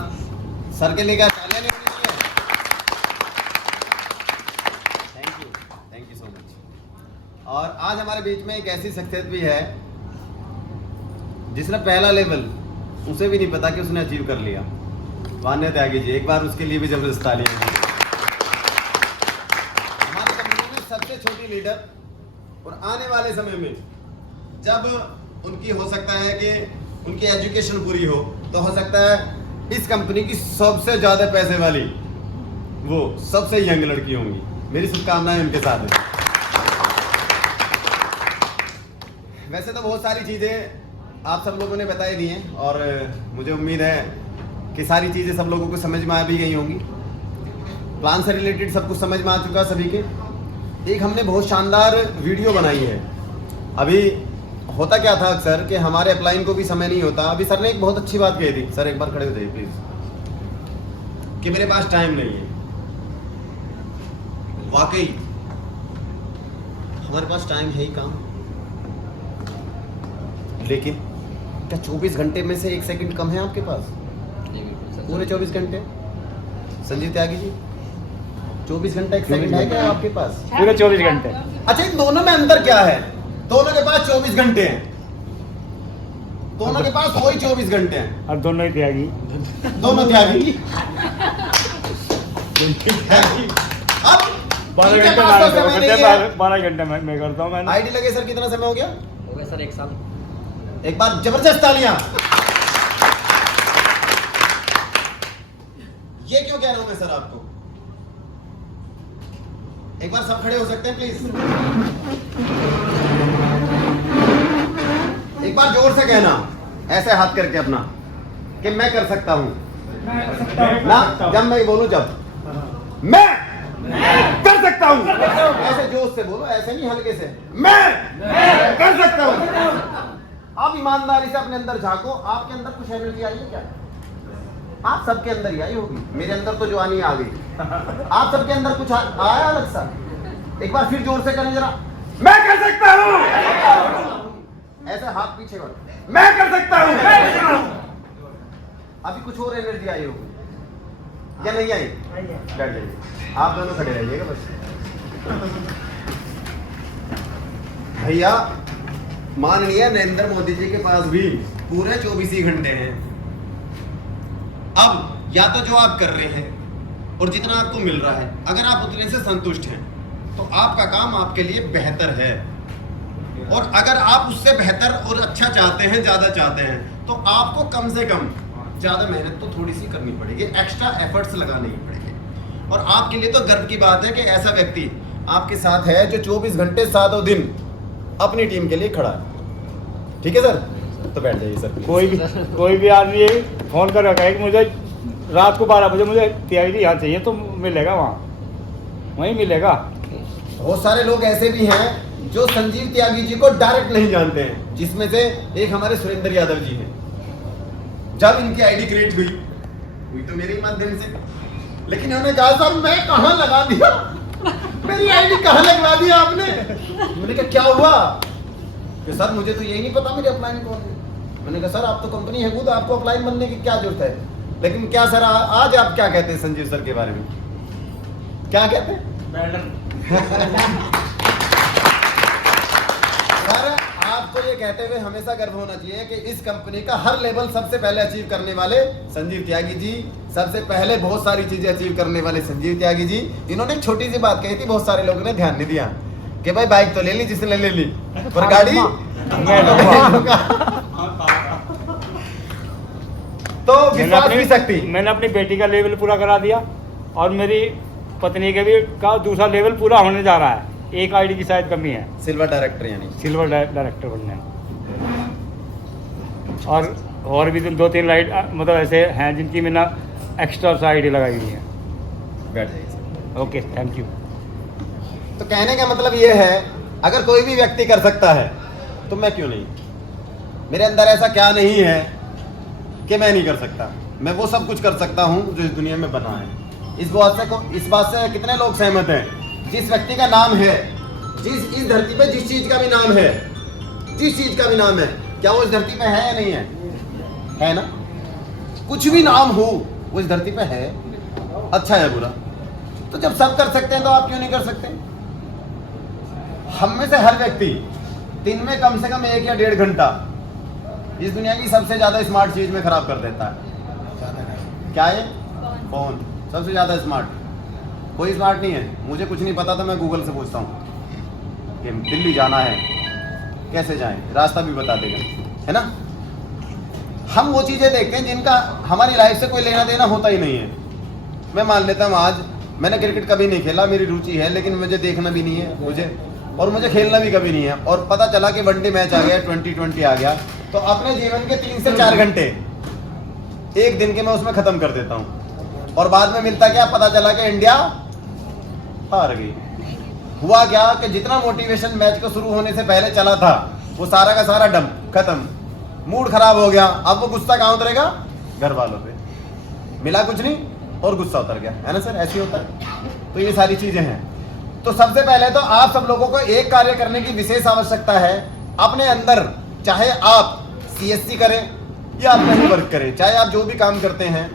सर के लिए क्या तालियां नहीं होनी चाहिए? Thank you so much. और आज हमारे बीच में एक ऐसी शख्सियत भी है जिसने पहला लेवल उसे भी नहीं पता कि उसने अचीव कर लिया। मान्य त्यागी जी, एक बार उसके लिए भी जबरदस्त तालियां। सबसे छोटी लीडर, और आने वाले समय में जब उनकी हो सकता है कि उनकी एजुकेशन पूरी हो तो हो सकता है इस कंपनी की सबसे ज्यादा पैसे वाली वो सबसे यंग लड़की होंगी। मेरी शुभकामनाएं उनके साथ हैं। वैसे तो बहुत सारी चीजें आप सब लोगों ने बताई दी हैं और मुझे उम्मीद है कि सारी चीजें सब लोगों को समझ में आ भी गई होंगी। प्लान से रिलेटेड सब कुछ समझ में आ चुका सभी के। एक हमने बहुत शानदार वीडियो बनाई है। अभी होता क्या था अक्सर कि हमारे अपलाइन को भी समय नहीं होता। अभी सर ने एक बहुत अच्छी बात कही थी। सर एक बार खड़े हो जाइए प्लीज। कि मेरे पास टाइम नहीं है। वाकई हमारे पास टाइम है ही काम, लेकिन क्या 24 घंटे में से 1 सेकंड कम है आपके पास? पूरे 24 घंटे संजीव त्यागी जी, 24 घंटा 1 सेकंड है क्या आपके पास? पूरे 24 घंटे। अच्छा, इन दोनों में अंतर क्या है? दोनों के पास 24 घंटे हैं, दोनों के पास वही 24 घंटे हैं। अब दोनों ही त्यागी, दोनों त्यागी। अब 12 इनके घंटे पास तो समय नहीं है। 12 घंटे मैं करता हूँ। मैंने आईडी लगे सर कितना समय हो गया? हो गया सर 1 साल। एक बार जबरदस्त तालियां। ये क्यों कह रहा हूं मैं सर आपको? एक बार सब खड़े हो सकते हैं प्लीज? एक बार जोर से कहना, ऐसे हाथ करके अपना, कि मैं कर सकता हूं ना। जब मैं बोलूं जब मैं कर सकता हूं, ऐसे जोश से बोलो, ऐसे नहीं हल्के से। मैं कर सकता हूं। आप ईमानदारी से अपने अंदर झांको। आपके अंदर कुछ एनर्जी आई है क्या? आप सबके अंदर ही आई होगी। मेरे अंदर तो जो आनी आ गई। आप सबके अंदर कुछ आया अलग सा? एक बार फिर जोर से करें जरा। मैं कर सकता हूं। ऐसे हाथ पीछे करो। मैं कर सकता हूं। अभी कुछ और एनर्जी आई होगी या नहीं आई? बैठ जाइए, आप दोनों खड़े रहिएगा बस। भैया माननीय नरेंद्र मोदी जी के पास भी पूरे 24 ही घंटे हैं। अब या तो जो आप कर रहे हैं और जितना आपको मिल रहा है, अगर आप उतने से संतुष्ट हैं तो आपका काम आपके लिए बेहतर है। और अगर आप उससे बेहतर और अच्छा चाहते हैं, ज़्यादा चाहते हैं, तो आपको कम से कम ज़्यादा मेहनत तो थोड़ी सी करनी पड़ेगी, एक्स्ट्रा एफर्ट्स लगाने ही पड़ेंगे। और आपके लिए तो गर्व की बात है कि ऐसा व्यक्ति आपके साथ है जो 24 घंटे 7 दिन अपनी टीम के लिए खड़ा है। ठीक है सर? तो बैठ जाइए सर। कोई भी आदमी फोन कर रखा है कि मुझे रात को 12 बजे मुझे त्यागी यहाँ चाहिए, तो मिलेगा, वहाँ वहीं मिलेगा। बहुत सारे लोग ऐसे भी हैं जो संजीव त्यागी जी को डायरेक्ट नहीं जानते हैं, जिसमें से एक हमारे सुरेंद्र यादव जी हैं। जब इनकी आईडी क्रिएट हुई तो मेरे माध्यम से, लेकिन उन्होंने कहा सर मैं कहाँ लगा दिया, मेरी आईडी कहाँ लगवा दिया आपने? मैंने कहा क्या हुआ? कि सर मुझे तो यही नहीं पता मेरे अपलाइन कौन है। मैंने कहा सर आप तो कंपनी है खुद, आपको अपलाइन बनने की क्या जरूरत है? लेकिन क्या सर आज आप क्या कहते हैं संजीव सर के बारे में? क्या कहते हैं? सर आपको ये कहते हुए हमेशा गर्व होना चाहिए कि इस कंपनी का हर लेवल सबसे पहले अचीव करने वाले संजीव त्यागी जी, सबसे पहले बहुत सारी चीजें अचीव करने वाले संजीव त्यागी जी। इन्होंने एक छोटी सी बात कही थी, बहुत सारे लोगों ने ध्यान नहीं दिया कि भाई बाइक तो ले ली जिसने ले ली, पर गाड़ी तो विश्वास की शक्ति। मैंने अपनी बेटी का लेवल पूरा करा दिया और मेरी पत्नी के भी का दूसरा लेवल पूरा होने जा रहा है। एक आईडी की शायद कमी है, सिल्वर डायरेक्टर, यानी सिल्वर डायरेक्टर बनने। और भी 2-3 लाइट मतलब ऐसे हैं जिनकी मैंने एक्स्ट्रा आईडी लगाई हुई है। बैठ जाइए। Okay, thank you. तो कहने का मतलब ये है, अगर कोई भी व्यक्ति कर सकता है तो मैं क्यों नहीं? मेरे अंदर ऐसा क्या नहीं है कि मैं नहीं कर सकता? मैं वो सब कुछ कर सकता हूँ जो इस दुनिया में बना है। इस बात से कितने लोग सहमत हैं? जिस व्यक्ति का नाम है, इस धरती पे जिस चीज का भी नाम है, जिस चीज का भी नाम है, क्या वो इस धरती पे है या नहीं है? है ना? कुछ भी नाम हो वो इस धरती पे है, अच्छा है बुरा। तो जब सब कर सकते हैं तो आप क्यों नहीं कर सकते? हम में से हर व्यक्ति दिन में कम से कम 1 या 1.5 घंटा इस दुनिया की सबसे ज्यादा स्मार्ट चीज में खराब कर देता है। क्या है? फोन। सबसे ज्यादा स्मार्ट। कोई स्मार्ट नहीं है। मुझे कुछ नहीं पता तो मैं गूगल से पूछता हूँ कि दिल्ली जाना है, कैसे जाएं, रास्ता भी बता देगा, है ना? हम वो चीजें देखते हैं जिनका हमारी लाइफ से कोई लेना देना होता ही नहीं है। मैं मान लेता हूँ, आज मैंने क्रिकेट कभी नहीं खेला, मेरी रुचि है, लेकिन मुझे देखना भी नहीं है, मुझे खेलना भी कभी नहीं है। और पता चला कि वनडे मैच आ गया, 2020 आ गया, तो अपने जीवन के 3 से 4 घंटे एक दिन के मैं उसमें खत्म कर देता हूँ। और बाद में मिलता क्या? पता चला कि इंडिया हार गई। हुआ क्या कि जितना मोटिवेशन मैच को शुरू होने से पहले चला था वो सारा का सारा डंप खत्म, मूड खराब हो गया। अब वो गुस्सा कहाँ उतरेगा? घर वालों पे। मिला कुछ नहीं और गुस्सा उतर गया, है ना सर? ऐसे होता है। तो ये सारी चीजें हैं। तो सबसे पहले तो आप सब लोगों को एक कार्य करने की विशेष आवश्यकता है अपने अंदर। चाहे आप CSC करें या आप कहीं वर्क करें, चाहे आप जो भी काम करते हैं,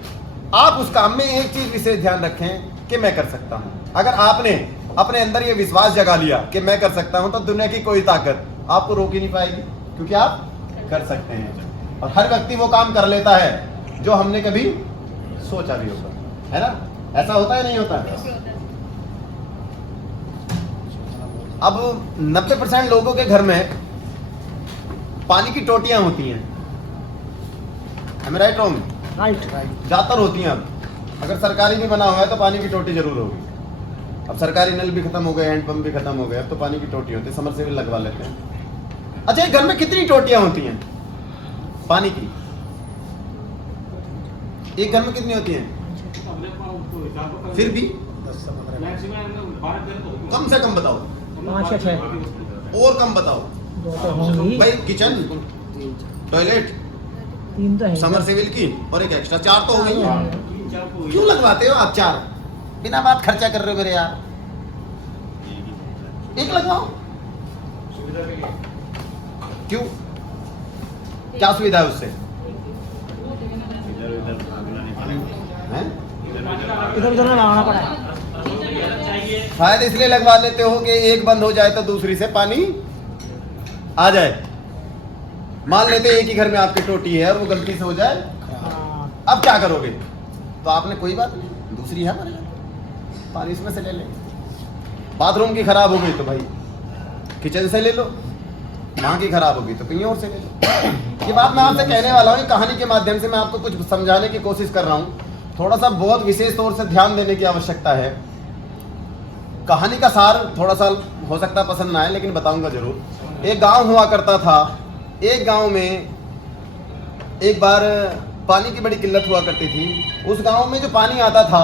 आप उस काम में एक चीज विशेष ध्यान रखें कि मैं कर सकता हूं। अगर आपने अपने अंदर ये विश्वास जगा लिया कि मैं कर सकता हूं, तो दुनिया की कोई ताकत आपको रोक ही नहीं पाएगी, क्योंकि आप कर सकते हैं। और हर व्यक्ति वो काम कर लेता है जो हमने कभी सोचा भी होगा, है ना? ऐसा होता है नहीं होता? अब 90% लोगों के घर में पानी की टोटियां होती हैं, राइट रॉन्ग? ज्यादातर होती हैं। अब अगर सरकारी भी बना हुआ है तो पानी की टोटी जरूर होगी। अब सरकारी नल भी खत्म हो गए, हैंडपंप भी खत्म हो गए, अब तो पानी की टोटी होती है, समरसेबल लगवा लेते हैं। अच्छा, एक घर में कितनी टोटियां होती हैं पानी की? एक घर में कितनी होती हैं? फिर भी कम से कम बताओ। 5 या 6 और कम बताओ। 2 तो होंगी भाई किचन, टॉयलेट, 3 तो है। समरसेबल की और एक एक्स्ट्रा, 4 तो हो गई। क्यों लगवाते हो आप 4? बिना बात खर्चा कर रहे हो मेरे यार। एक लगवाओ। क्यों? क्या सुविधा है उससे? इधर उधर लगाना पड़ा है। शायद इसलिए लगवा लेते हो कि एक बंद हो जाए तो दूसरी से पानी आ जाए। मान लेते एक ही घर में आपकी टोटी है और वो गलती से हो जाए, अब क्या करोगे? तो आपने कोई बात नहीं, दूसरी है हमारे घर, पानी इसमें से ले ले। बाथरूम की खराब हो गई तो भाई किचन से ले लो, वहाँ की खराब होगी तो कहीं और से ले लो। ये बात मैं आपसे कहने वाला हूँ, कहानी के माध्यम से मैं आपको कुछ समझाने की कोशिश कर रहा हूँ। थोड़ा सा बहुत विशेष तौर से ध्यान देने की आवश्यकता है। कहानी का सार थोड़ा सा हो सकता पसंद ना आए, लेकिन बताऊंगा जरूर। एक गांव हुआ करता था। एक गांव में एक बार पानी की बड़ी किल्लत हुआ करती थी। उस गांव में जो पानी आता था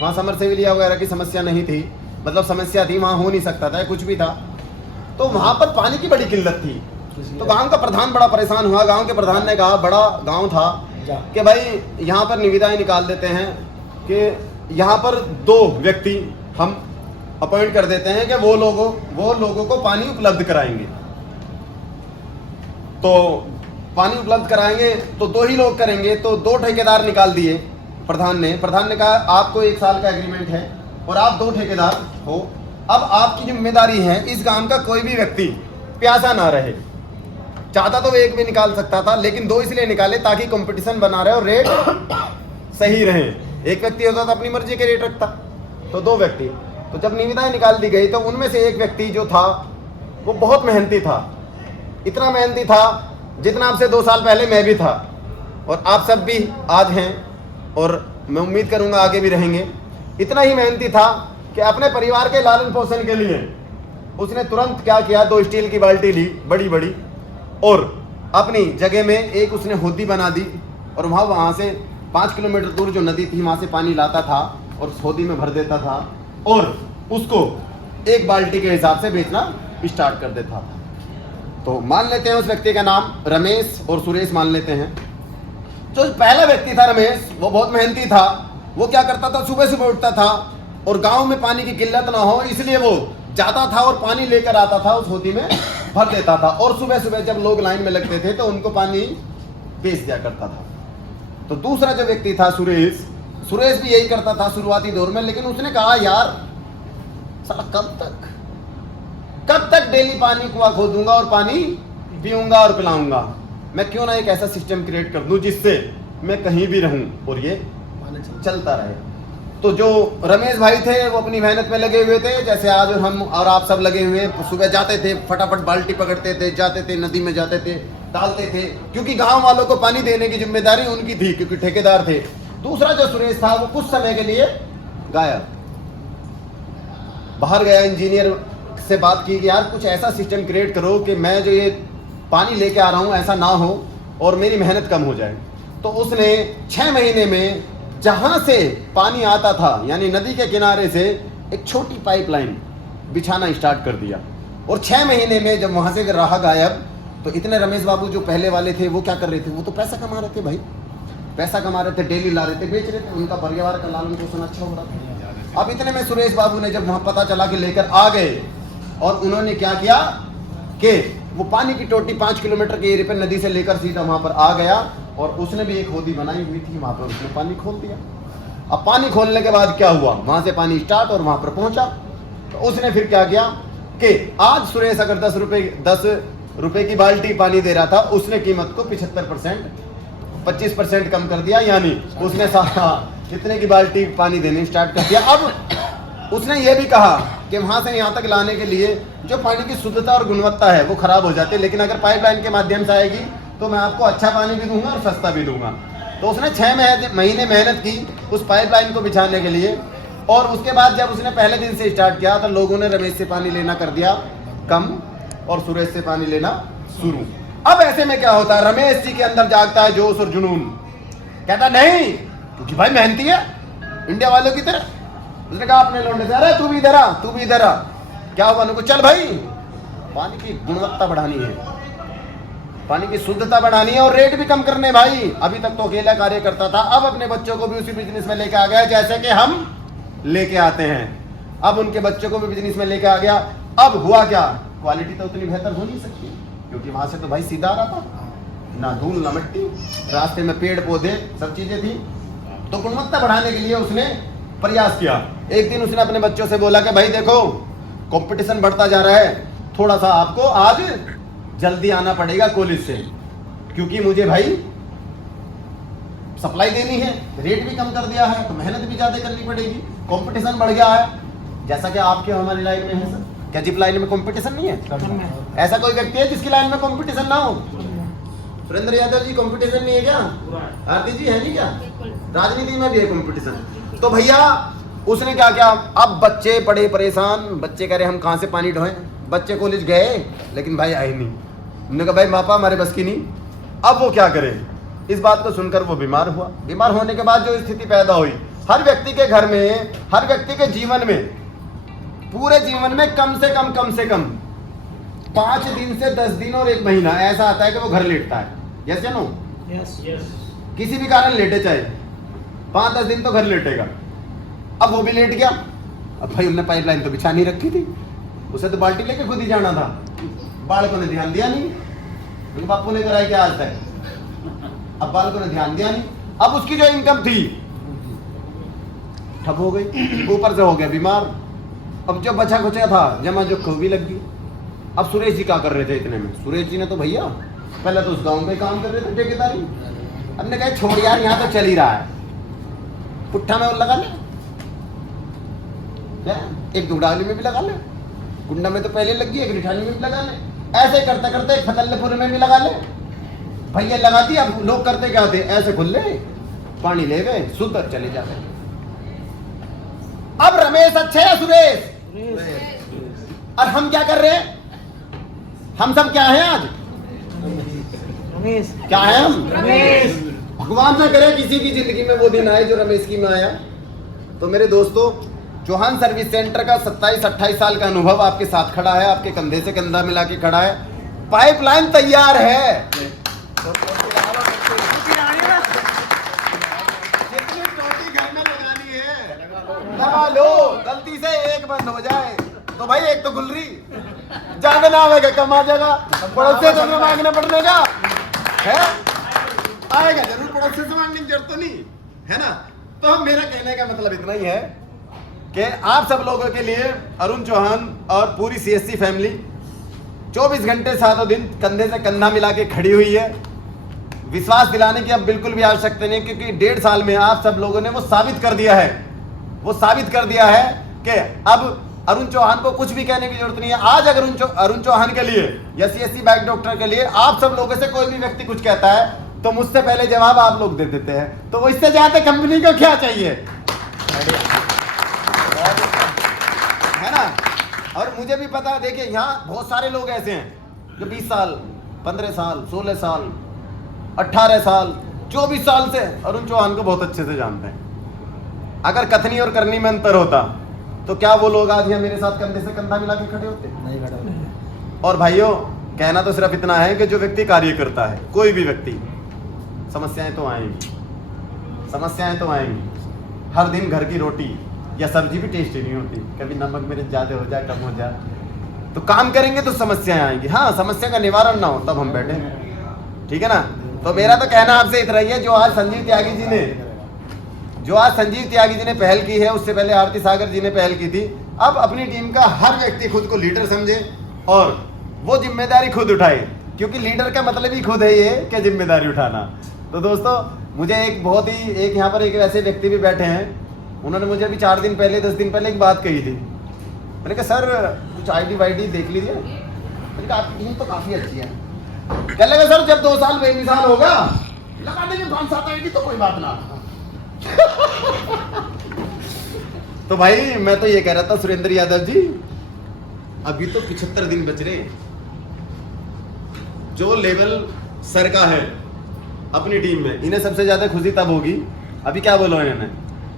वहाँ समरसेबल वगैरह की समस्या नहीं थी, मतलब समस्या थी, वहाँ हो नहीं सकता था, कुछ भी था, तो वहाँ पर पानी की बड़ी किल्लत थी। तो गांव का प्रधान बड़ा परेशान हुआ। गांव के प्रधान ने कहा, बड़ा गांव था, कि भाई यहाँ पर निविदाएं निकाल देते हैं कि यहाँ पर 2 व्यक्ति हम अपॉइंट कर देते हैं कि वो लोगों को पानी उपलब्ध कराएंगे। तो पानी उपलब्ध कराएंगे तो 2 ही लोग करेंगे, तो 2 ठेकेदार निकाल दिए प्रधान ने कहा आपको 1 साल का एग्रीमेंट है और आप 2 ठेकेदार हो। अब आपकी जिम्मेदारी है इस गांव का कोई भी व्यक्ति प्यासा ना रहे। चाहता तो वो 1 भी निकाल सकता था, लेकिन 2 इसलिए निकाले ताकि कंपटीशन बना रहे और रेट सही रहे। एक व्यक्ति होता तो अपनी मर्जी के रेट रखता, तो 2 व्यक्ति। तो जब निविदाएं निकाल दी गई तो उनमें से एक व्यक्ति जो था वो बहुत मेहनती था। इतना मेहनती था जितना आपसे 2 साल पहले मैं भी था, और आप सब भी आज हैं, और मैं उम्मीद करूंगा आगे भी रहेंगे। इतना ही मेहनती था कि अपने परिवार के लालन पोषण के लिए उसने तुरंत क्या किया, 2 स्टील की बाल्टी ली बड़ी बड़ी, और अपनी जगह में एक उसने होदी बना दी, और वहाँ से 5 किलोमीटर दूर जो नदी थी वहाँ से पानी लाता था और उस होदी में भर देता था, और उसको एक बाल्टी के हिसाब से बेचना स्टार्ट कर देता था। तो मान लेते हैं उस व्यक्ति का नाम रमेश और सुरेश मान लेते हैं। जो पहला व्यक्ति था रमेश, वो बहुत मेहनती था। वो क्या करता था, सुबह सुबह उठता था और गांव में पानी की किल्लत ना हो इसलिए वो जाता था और पानी लेकर आता था, उस होदी में भर देता था और सुबह सुबह जब लोग लाइन में लगते थे तो उनको पानी बेच दिया करता था। तो दूसरा जो व्यक्ति था सुरेश भी यही करता था शुरुआती दौर में, लेकिन उसने कहा यार साला कब तक डेली पानी कुआं खोदूंगा और पानी पीऊंगा और पिलाऊंगा, मैं क्यों ना एक ऐसा सिस्टम क्रिएट कर दूं जिससे मैं कहीं भी रहूं और ये चलता रहे। तो जो रमेश भाई थे वो अपनी मेहनत में लगे हुए थे, जैसे आज हम और आप सब लगे हुए। सुबह जाते थे, फटाफट बाल्टी पकड़ते थे, जाते थे नदी में, जाते थे, डालते थे, क्योंकि गांव वालों को पानी देने की जिम्मेदारी उनकी थी क्योंकि ठेकेदार थे। दूसरा जो सुरेश था वो कुछ समय के लिए गायब, बाहर गया। इंजीनियर से बात की कि यार कुछ ऐसा सिस्टम क्रिएट करो कि मैं जो ये पानी लेके आ रहा हूँ ऐसा ना हो और मेरी मेहनत कम हो जाए। तो उसने 6 महीने में जहां से पानी आता था यानी नदी के किनारे से एक छोटी पाइपलाइन बिछाना स्टार्ट कर दिया। और 6 महीने में जब वहां से रहा गायब तो इतने रमेश बाबू जो पहले वाले थे वो क्या कर रहे थे, वो तो पैसा कमा रहे थे भाई, पैसा कमा रहे थे, डेली ला रहे थे, बेच रहे थे, उनका परिवार का लालन पोषण अच्छा हो रहा था। अब इतने में सुरेश बाबू ने जब वहां पता चला कि लेकर आ गए और उन्होंने क्या किया कि वो पानी की टोटी 5 किलोमीटर के एरिया पर नदी से लेकर सीधा वहां पर आ गया और उसने भी एक होदी बनाई हुई थी, वहां पर उसने पानी खोल दिया। अब पानी खोलने के बाद क्या हुआ, वहां से पानी स्टार्ट और वहां पर पहुंचा। तो उसने फिर क्या किया कि आज सुरेश अगर 10 रुपए की बाल्टी पानी दे रहा था, उसने कीमत को 25% कम कर दिया, यानी उसने कितने की बाल्टी पानी देनी स्टार्ट कर दिया। अब उसने ये भी कहा कि वहां से यहाँ तक लाने के लिए जो पानी की शुद्धता और गुणवत्ता है वो खराब हो जाती है, लेकिन अगर पाइपलाइन के माध्यम से आएगी तो मैं आपको अच्छा पानी भी दूंगा और सस्ता भी दूंगा। तो उसने 6 महीने मेहनत की उस पाइपलाइन को बिछाने के लिए। और उसके बाद जब उसने पहले दिन से स्टार्ट किया तो लोगों ने रमेश से पानी लेना कर दिया कम और सुरेश से पानी लेना शुरू। अब ऐसे में क्या होता है, रमेश जी के अंदर जागता है जोश और जुनून, कहता नहीं क्योंकि भाई मेहनती है इंडिया वालों की तरह। उसने कहा अपने लौंडे से, अरे तू भी इधर आ, तू भी इधर आ। क्या हुआ उनको, चल भाई पानी की गुणवत्ता बढ़ानी है, पानी की शुद्धता बढ़ानी है और रेट भी कम करने भाई। अभी तक तो अकेला कार्य करता था, अब अपने बच्चों को भी उसी बिजनेस में लेके आ गया जैसे कि हम लेके आते हैं। अब उनके बच्चों को भी बिजनेस में लेके आ गया। अब हुआ क्या, क्वालिटी तो उतनी बेहतर हो नहीं सकती क्योंकि वहां से तो भाई सीधा आ रहा था, ना धूल ना मिट्टी, रास्ते में पेड़ पौधे सब चीजें थी। तो गुणवत्ता बढ़ाने के लिए उसने प्रयास किया। एक दिन उसने अपने बच्चों से बोला कि भाई देखो कंपटीशन बढ़ता जा रहा है, थोड़ा सा आपको आज जल्दी आना पड़ेगा कॉलेज से क्योंकि मुझे भाई सप्लाई देनी है, रेट भी कम कर दिया है तो मेहनत भी ज्यादा करनी पड़ेगी, कंपटीशन बढ़ गया है। जैसा कि आपके हमारी लाइन में है सर, क्या जिप लाइन में कंपटीशन नहीं है? ऐसा कोई व्यक्ति है जिसकी लाइन में कंपटीशन ना हो? सुरेंद्र यादव जी कंपटीशन नहीं है क्या? आरती जी है नहीं क्या? राजनीति में भी है कंपटीशन। तो भैया उसने क्या किया, अब बच्चे पड़े परेशान, बच्चे कह रहे हम कहाँ से पानी ढोएं। बच्चे कॉलेज गए लेकिन भाई आए नहीं। उन्होंने कहा भाई पापा हमारे बस की नहीं। अब वो क्या करे, इस बात को सुनकर वो बीमार हुआ। बीमार होने के बाद जो स्थिति पैदा हुई, हर व्यक्ति के घर में, हर व्यक्ति के जीवन में, पूरे जीवन में कम से कम 5 दिन से 10 दिन और 1 महीना ऐसा आता है कि वो घर लेटता है। यस या नो? यस किसी भी कारण लेटे, चाहे 5-10 दिन तो घर लेटेगा। अब वो भी लेट गया। अब भाई हमने पाइपलाइन तो बिछा नहीं रखी थी, उसे तो बाल्टी लेके खुद ही जाना था। बालकों ने ध्यान दिया नहीं, क्योंकि बापू ने कराई क्या आज तक। अब बालकों ने ध्यान दिया नहीं। अब उसकी जो इनकम थी ठप हो गई, ऊपर से हो गया बीमार। अब जो बचा खुचा था जमा जो भी लग गई। अब सुरेश जी क्या कर रहे थे इतने में, सुरेश जी ने तो भैया पहले तो उस गांव में काम कर रहे थे ठेकेदारी। हमने कहा छोड़ यार यहाँ तो चल ही रहा है, पुट्ठा में लगा ले, एक दुगडाली में भी लगा ले, गुंडा में तो पहले लग गई, एक रिठानी में भी लगा ले, ऐसे करते करते एक फतल्लेपुर में भी लगा ले। भैया लगा दी। अब लोग करते क्या थे, ऐसे खुले पानी ले गए, शुद्ध चले जाते। अब रमेश अच्छे है सुरेश, और हम क्या कर रहे हैं, हम सब क्या हैं आज, क्या है हम, भगवान ना करे किसी की जिंदगी में वो दिन आए जो रमेश की में आया। तो मेरे दोस्तों चौहान सर्विस सेंटर का 27-28 साल का अनुभव आपके साथ खड़ा है, आपके कंधे से कंधा मिला के खड़ा है। पाइपलाइन तैयार है, जितनी टोटी घर में लगानी है लगा लो। गलती से एक बंद हो जाए तो भाई एक तो गुलरी ज्यादा ना आएगा, कम आ जाएगा, पड़ोसी से मांगने पड़ने का है, आएगा जरूर, पड़ोसी से मांगने की जरूरत तो नहीं है ना। तो मेरा कहने का मतलब इतना ही है कि आप सब लोगों के लिए अरुण चौहान और पूरी CSC फैमिली 24 घंटे 7 दिन कंधे से कंधा मिला के खड़ी हुई है। विश्वास दिलाने की अब बिल्कुल भी आवश्यकता नहीं, क्योंकि 1.5 साल में आप सब लोगों ने वो साबित कर दिया है कि अब अरुण चौहान को कुछ भी कहने की जरूरत नहीं है। आज अगर अरुण चौहान के लिए या CSC बाइक डॉक्टर के लिए आप सब लोगों से कोई भी व्यक्ति कुछ कहता है तो मुझसे पहले जवाब आप लोग दे देते हैं, तो वो इससे ज्यादा कंपनी को क्या चाहिए, है ना। और मुझे भी पता है, देखिए यहाँ बहुत सारे लोग ऐसे हैं जो 20 साल 15 साल 16 साल 18 साल 24 साल से अरुण चौहान को बहुत अच्छे से जानते हैं। अगर कथनी और करनी में अंतर होता तो क्या वो लोग आज यहाँ मेरे साथ कंधे से कंधा मिला के खड़े होते? नहीं खड़े होते। और भाइयों, कहना तो सिर्फ इतना है कि जो व्यक्ति कार्य करता है, कोई भी व्यक्ति, समस्याएं तो आएंगी। हर दिन घर की रोटी या सब्जी भी टेस्टी नहीं होती, कभी नमक मिर्च ज़्यादा हो जाए कम हो जाए, तो काम करेंगे तो समस्याएं आएंगी। हाँ, समस्या का निवारण ना हो तब हम बैठे, ठीक है ना। तो मेरा तो कहना आपसे इतना ही है, जो आज संजीव त्यागी जी ने पहल की है, उससे पहले आरती सागर जी ने पहल की थी। अब अपनी टीम का हर व्यक्ति खुद को लीडर समझे और वो जिम्मेदारी खुद उठाए, क्योंकि लीडर का मतलब ही खुद है ये कि जिम्मेदारी उठाना। तो दोस्तों, मुझे एक यहाँ पर एक ऐसे व्यक्ति भी बैठे हैं, उन्होंने मुझे अभी 4 दिन पहले 10 दिन पहले एक बात कही थी। मैंने कहा सर कुछ ID वाईडी देख लीजिए। मैंने कहा आपकी टीम तो काफ़ी अच्छी है। कहने लगा सर जब 2 साल बेमिसाल होगा लगा देंगे 5-7 ID, तो कोई बात ना। तो भाई मैं तो ये कह रहा था सुरेंद्र यादव जी, अभी तो 75 दिन बच रहे। जो लेवल सर का है अपनी टीम में, इन्हें सबसे ज्यादा खुशी तब होगी, अभी क्या बोला इन्होंने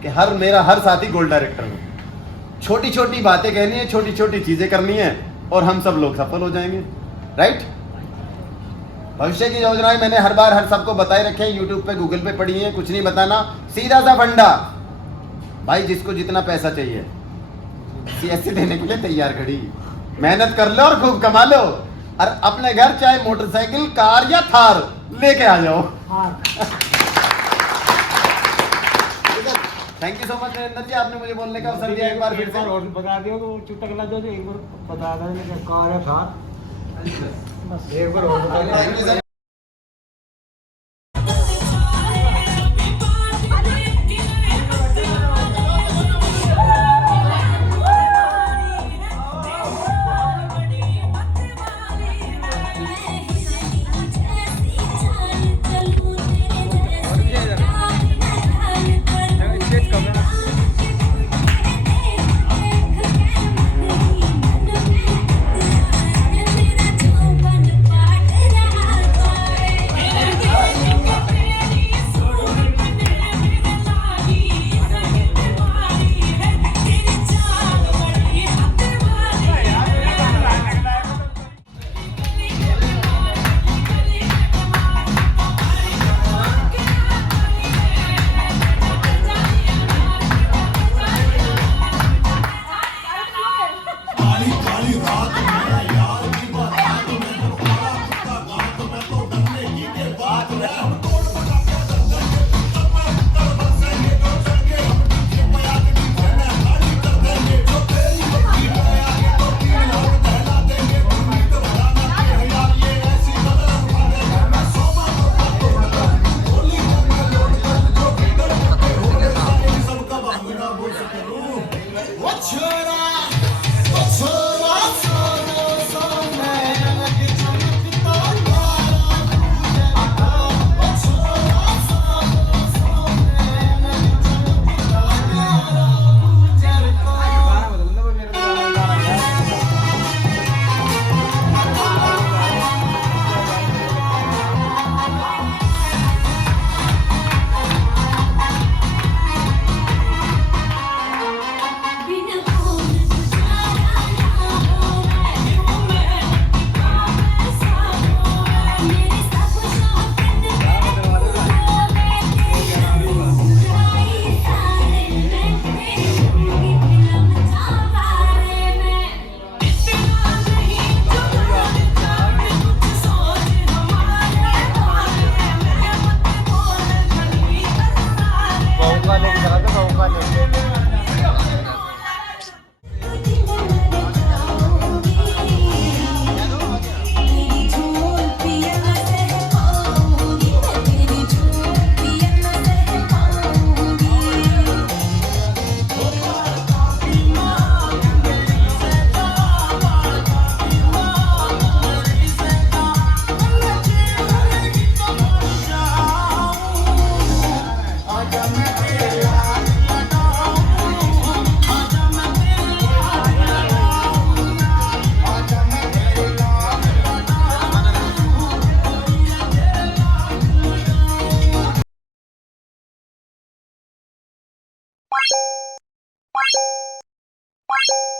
कि मेरा हर साथी गोल्ड डायरेक्टर में। छोटी छोटी बातें कहनी है, छोटी छोटी चीजें करनी है और हम सब लोग सफल हो जाएंगे, राइट। भविष्य की योजनाएं मैंने हर बार हर सबको बताए रखे हैं, यूट्यूब पे गूगल पे पढ़ी है, कुछ नहीं बताना, सीधा सा फंडा। भाई जिसको जितना पैसा चाहिए CSC देने के लिए तैयार खड़ी, मेहनत कर लो और खूब कमा लो और अपने घर चाहे मोटरसाइकिल कार या थार लेके आ जाओ। Thank you so much Narendra ji, आपने मुझे बोलने का अवसर दिया। एक बार फिर से और बता दियो कि चुटक लगा दो, एक बार बता दो कार है थार, बस एक बार और बता दो। है।